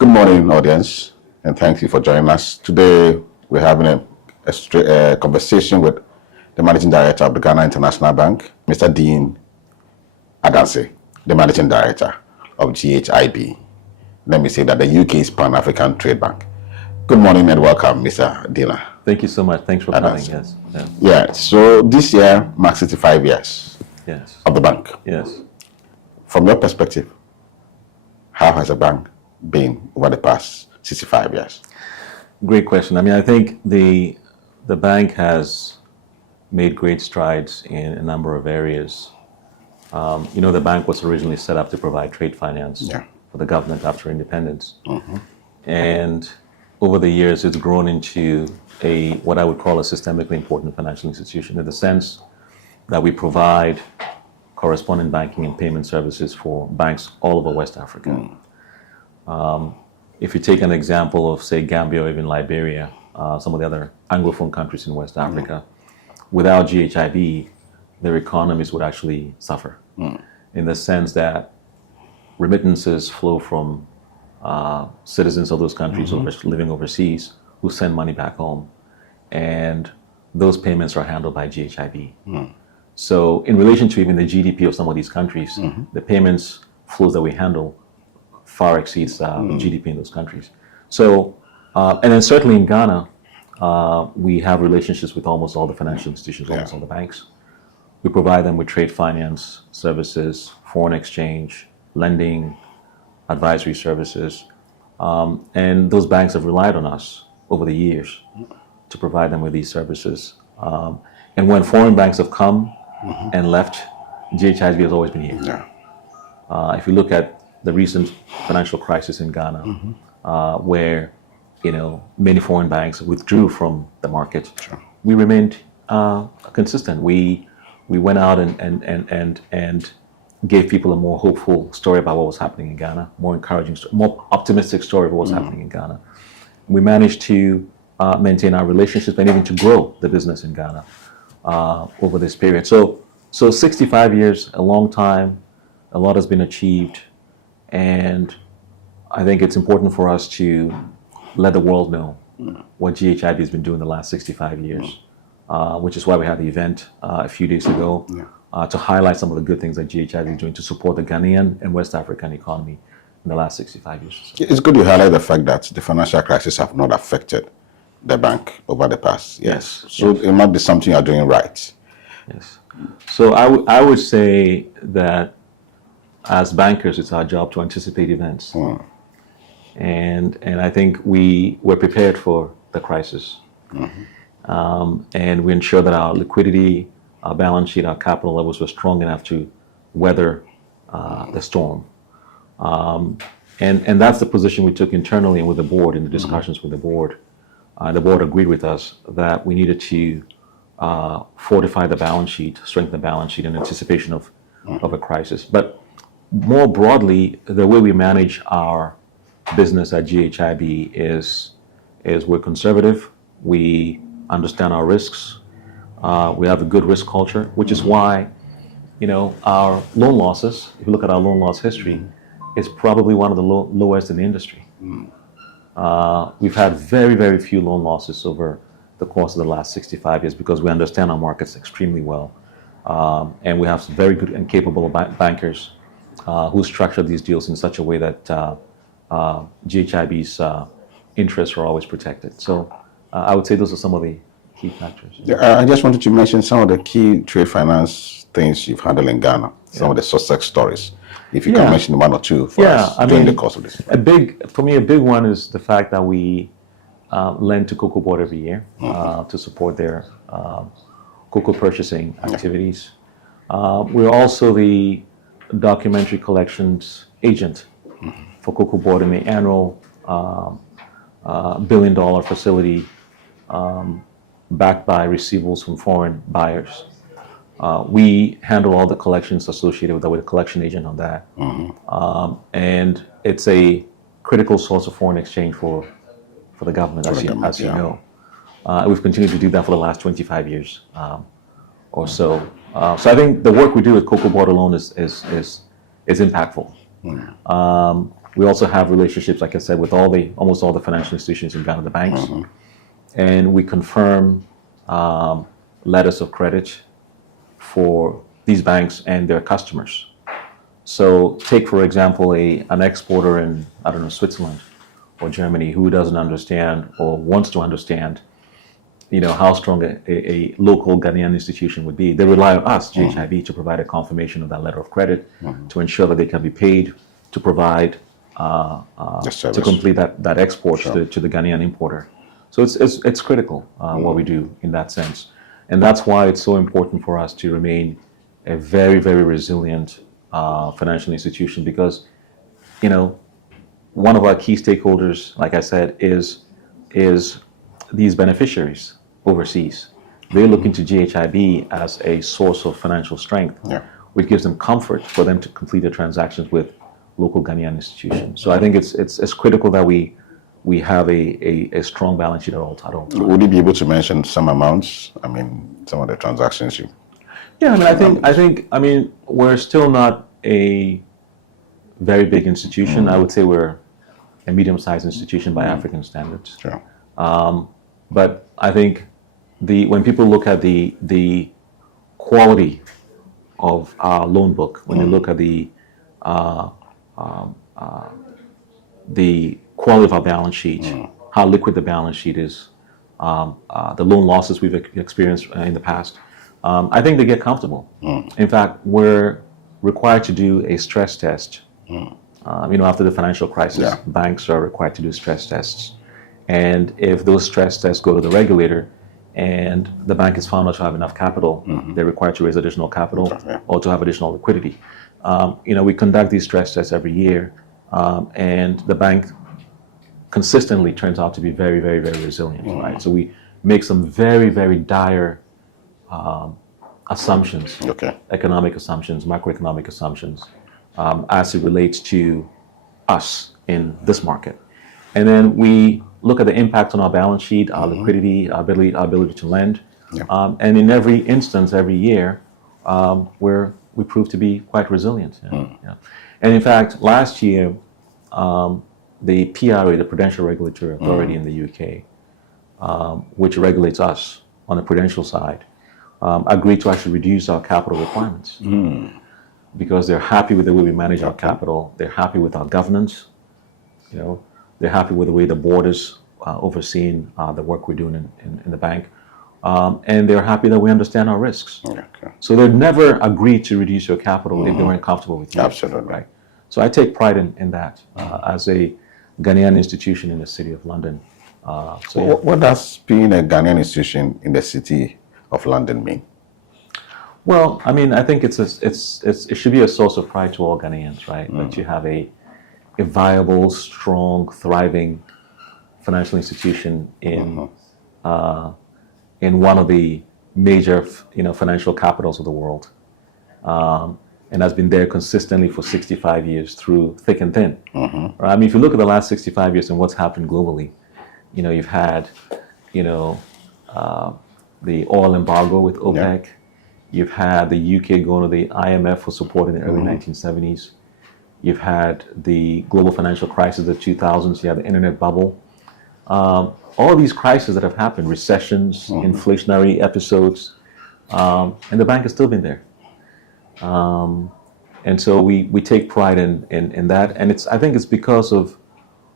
Good morning, audience, and thank you for joining us. Today, we're having a conversation with the Managing Director of the Ghana International Bank, Mr. Dean Adansi, the Managing Director of GHIB. Let me say that the UK's Pan-African Trade Bank. Good morning and welcome, Mr. Dina. Thank you so much. Thanks for coming. Yes. Yeah, so this year marks 65 years of the bank. Yes. From your perspective, how has the bank been over the past 65 years? Great question. I mean, I think the bank has made great strides in a number of areas. The bank was originally set up to provide trade finance for the government after independence. Mm-hmm. And over the years, it's grown into what I would call a systemically important financial institution, in the sense that we provide correspondent banking and payment services for banks all over West Africa. If you take an example of, say, Gambia or even Liberia, some of the other Anglophone countries in West Africa, without GHIB, their economies would actually suffer, in the sense that remittances flow from citizens of those countries living overseas who send money back home, and those payments are handled by GHIB. So in relation to even the GDP of some of these countries, the payments flows that we handle far exceeds the GDP in those countries. So, and then certainly in Ghana, we have relationships with almost all the financial institutions, almost all the banks. We provide them with trade finance services, foreign exchange, lending, advisory services. And those banks have relied on us over the years to provide them with these services. And when foreign banks have come and left, GHIB has always been here. If you look at the recent financial crisis in Ghana, where many foreign banks withdrew from the market, we remained consistent. We went out and gave people a more hopeful story about what was happening in Ghana, more encouraging, more optimistic story of what was happening in Ghana. We managed to maintain our relationships and even to grow the business in Ghana over this period. So 65 years, a long time, a lot has been achieved, and I think it's important for us to let the world know what GHIB has been doing the last 65 years, which is why we had the event a few days ago to highlight some of the good things that GHIB is doing to support the Ghanaian and West African economy in the last 65 years. It's good to highlight the fact that the financial crisis have not affected the bank over the past years. So it might be something you're doing right. Yes. So I would say that as bankers, it's our job to anticipate events. And I think we were prepared for the crisis. And we ensured that our liquidity, our balance sheet, our capital levels were strong enough to weather the storm. And that's the position we took internally and with the board in the discussions with the board. The board agreed with us that we needed to fortify the balance sheet, strengthen the balance sheet in anticipation of a crisis. But more broadly, the way we manage our business at GHIB is we're conservative. We understand our risks. We have a good risk culture, which is why, our loan losses, if you look at our loan loss history, is probably one of the lowest in the industry. We've had very, very few loan losses over the course of the last 65 years because we understand our markets extremely well. And we have some very good and capable bankers who structure these deals in such a way that GHIB's interests are always protected. So I would say those are some of the key factors. I just wanted to mention some of the key trade finance things you've handled in Ghana, some of the success stories. If you can mention one or two for us during the course of this. For me, a big one is the fact that we lend to Cocoa Board every year to support their cocoa purchasing activities. We're also the documentary collections agent for Cocoa Board in the annual $1 billion facility backed by receivables from foreign buyers. We handle all the collections associated with that, with a collection agent on that. And it's a critical source of foreign exchange for the government, as you know. We've continued to do that for the last 25 years or so. So I think the work we do with Cocoa Board alone is impactful. We also have relationships, like I said, with almost all the financial institutions in Ghana, the banks, and we confirm letters of credit for these banks and their customers. So take, for example, an exporter in, I don't know, Switzerland or Germany who doesn't understand or wants to understand, how strong a local Ghanaian institution would be. They rely on us, GHIB, to provide a confirmation of that letter of credit, to ensure that they can be paid, to provide, to complete that export to the Ghanaian importer. So it's critical what we do in that sense. And that's why it's so important for us to remain a very, very resilient financial institution, because, one of our key stakeholders, like I said, is these beneficiaries overseas. They look into GHIB as a source of financial strength, which gives them comfort for them to complete their transactions with local Ghanaian institutions. So I think it's critical that we have a strong balance sheet at all times. Would you be able to mention some amounts? I mean, some of the transactions you... Yeah, I think we're still not a very big institution. I would say we're a medium-sized institution by African standards. Sure. But I think when people look at the quality of our loan book, when they look at the quality of our balance sheet, how liquid the balance sheet is, the loan losses we've experienced in the past, I think they get comfortable. In fact, we're required to do a stress test. After the financial crisis, banks are required to do stress tests. And if those stress tests go to the regulator and the bank is found not to have enough capital, they're required to raise additional capital or to have additional liquidity. We conduct these stress tests every year, and the bank consistently turns out to be very, very, very resilient, right? So we make some very, very dire assumptions, economic assumptions, macroeconomic assumptions, as it relates to us in this market. And then we look at the impact on our balance sheet, our liquidity, our ability to lend. And in every instance, every year, we prove to be quite resilient. And in fact, last year, the PRA, the Prudential Regulatory Authority in the UK, which regulates us on the prudential side, agreed to actually reduce our capital requirements because they're happy with the way we manage our capital. They're happy with our governance. They're happy with the way the board is overseeing the work we're doing in the bank. And they're happy that we understand our risks. So they'd never agree to reduce your capital if they weren't comfortable with you. Absolutely. Right. So I take pride in that as a Ghanaian institution in the City of London. What does being a Ghanaian institution in the City of London mean? Well, I think it should be a source of pride to all Ghanaians, right? That you have a viable, strong, thriving financial institution in one of the major, financial capitals of the world, and has been there consistently for 65 years through thick and thin. Right? If you look at the last 65 years and what's happened globally, you've had, the oil embargo with OPEC. You've had the UK going to the IMF for support in the early 1970s. You've had the global financial crisis of the 2000s. You had the internet bubble. All of these crises that have happened, recessions, inflationary episodes, and the bank has still been there. And so we take pride in that. And I think it's because of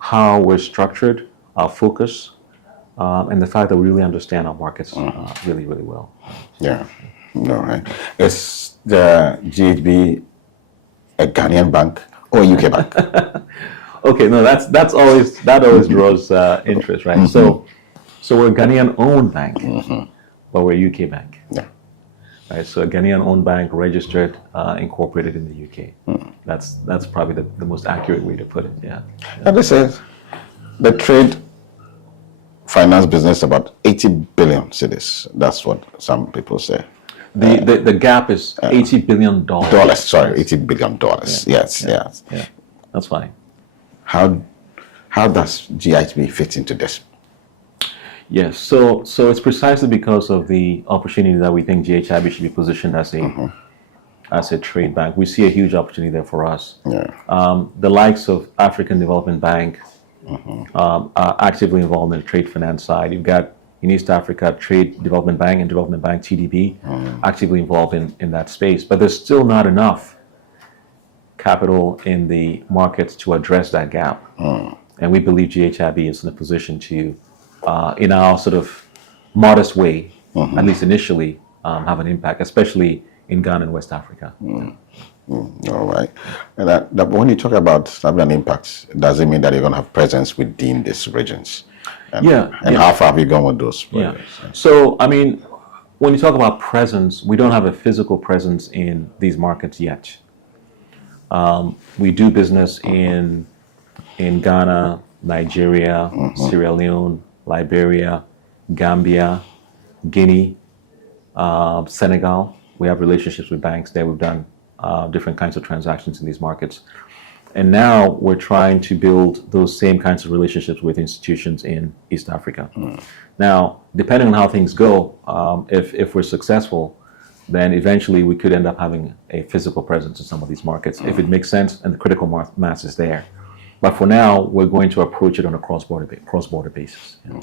how we're structured, our focus, and the fact that we really understand our markets really, really well. Yeah. No, right. Is the GHB a Ghanaian bank or a UK bank? Okay, no, that always draws interest, right? So we're a Ghanaian-owned bank, but we're a UK bank. Yeah. Right. So a Ghanaian-owned bank, registered, incorporated in the UK. That's probably the most accurate way to put it. Yeah. And this is the trade finance business about 80 billion cedis. That's what some people say. The gap is $80 billion. $80 billion. Yes. Yeah, that's fine. How does GHB fit into this? Yes, so it's precisely because of the opportunity that we think GHIB should be positioned as as a trade bank. We see a huge opportunity there for us. Yeah. The likes of African Development Bank are actively involved in the trade finance side. You've got in East Africa Trade Development Bank and Development Bank TDB actively involved in that space. But there's still not enough capital in the markets to address that gap. And we believe GHIB is in a position to, in our sort of modest way, at least initially, have an impact, especially in Ghana and West Africa. All right. And but when you talk about having an impact, does it mean that you're going to have presence within these regions? And how far have you gone with those projects? So, I mean, when you talk about presence, we don't have a physical presence in these markets yet. We do business in Ghana, Nigeria, Sierra Leone, Liberia, Gambia, Guinea, Senegal. We have relationships with banks there. We've done different kinds of transactions in these markets. And now we're trying to build those same kinds of relationships with institutions in East Africa. Now, depending on how things go, if we're successful, then eventually we could end up having a physical presence in some of these markets if it makes sense and the critical mass is there. But for now, we're going to approach it on a cross-border basis. Okay.